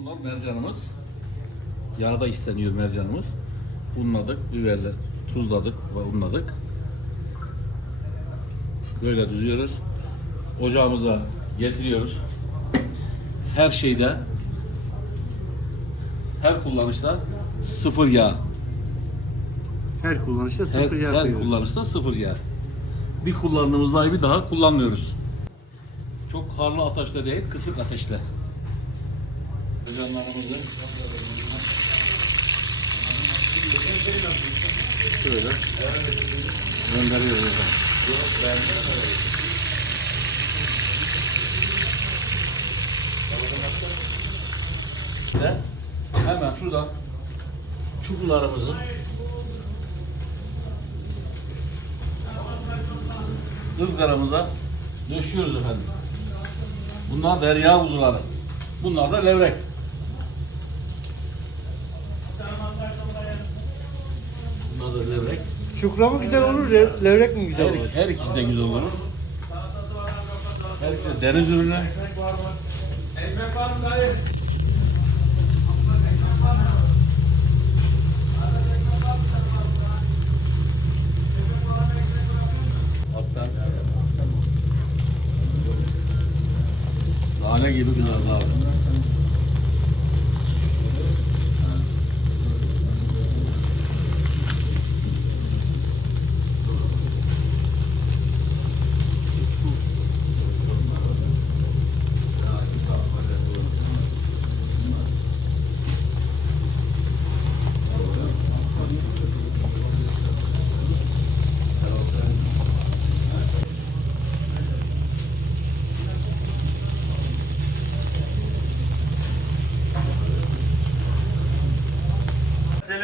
bunlar mercanımız. Yağ da isteniyor mercanımız. Unladık, biberle tuzladık ve unladık. Böyle düzüyoruz. Ocağımıza getiriyoruz. Her şeyde her kullanışta sıfır yağ. Her kullanışta sıfır her, yağ. Her kullanışta yok. sıfır yağ. Bir kullandığımız ayı bir daha kullanmıyoruz. Çok karlı ateşle değil, kısık ateşle. Şöyle. Gönderiyorum. De. Hemen şurada çubuklarımızı ızgaramıza döşüyoruz efendim. Bunlar derya buzuları. Bunlar da levrek. Bunlar da levrek. Şükra mı güzel olur, levrek mi güzel olur? Her, her ikisi de güzel olur. Her ikisi de deniz ürünü. Ekmek var mı dayı? Olha aqui, Lucas. Não, não. não. não, não.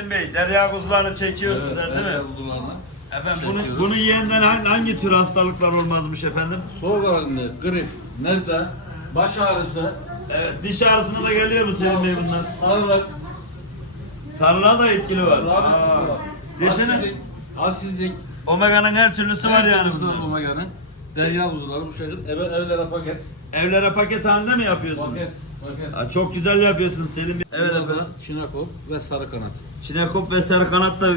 Selim Bey, derya kuzularını çekiyorsunuz evet, sen, değil mi? buldum Efendim çekiyoruz. bunu, bunun yeniden hangi, hangi tür hastalıklar olmazmış efendim? Soğuk halinde, grip, nezle, baş ağrısı. Evet, diş ağrısına diş, da geliyor mu Selim Bey bunlar? Sarılık. Sarılığa da etkili var. Desene. Asizlik. asizlik, asizlik Omega'nın her türlüsü her var yani. Her türlüsü Omega'nın. Derya buzuları bu şeyler. Ev, evlere paket. Evlere paket halinde mi yapıyorsunuz? Paket. paket. Ha, çok güzel yapıyorsunuz Selim Bey. Evet efendim. Şinako ve sarı kanat. Çinekop ve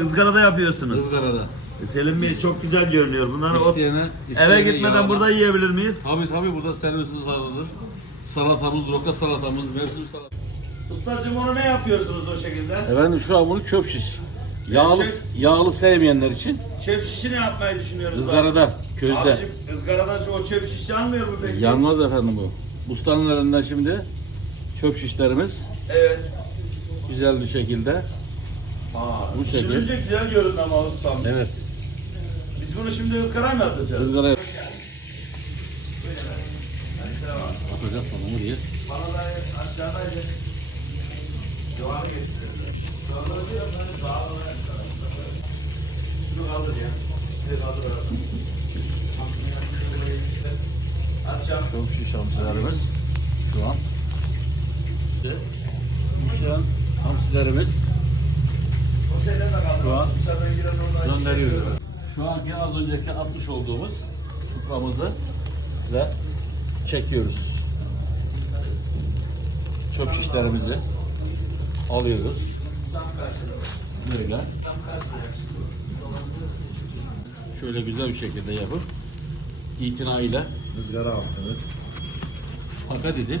ızgara da yapıyorsunuz. Izgarada. Selim Bey çok güzel görünüyor. bunlar. isteyene, eve diyen, gitmeden yağla. burada yiyebilir miyiz? Tabii tabii burada servisiniz sağlanır. Salatamız, roka salatamız, mevsim salatamız. Ustacığım onu ne yapıyorsunuz o şekilde? Efendim şu an bunu çöp şiş. Yağlı, çöp, şiş. Yağlı, yağlı sevmeyenler için. Çöp şişi ne yapmayı düşünüyoruz? Izgarada, da, közde. Abicim ızgarada o çöp şiş yanmıyor mu peki? Yanmaz efendim bu. Bustanın önünden şimdi çöp şişlerimiz. Evet. Güzel bir şekilde. Aa, bu şekilde. Önce güzel görünme ama ustam. Evet. Biz bunu şimdi ızgara mı atacağız? Izgara. Böyle. Hadi devam. Atacağız sonra mı diye. Bana da aşağıdaydı. Devam getiriyorlar. Sonra diyor ben daha kaldır ya. Size kaldır herhalde. Çok şiş hamsilerimiz. Şu an. Şu an hamsilerimiz. Şu an gönderiyoruz. gönderiyoruz. Şu anki az önceki atmış olduğumuz çukramızı ve çekiyoruz. Çöp şişlerimizi alıyoruz. Böyle. Şöyle güzel bir şekilde yapıp itinayla ile fakat edip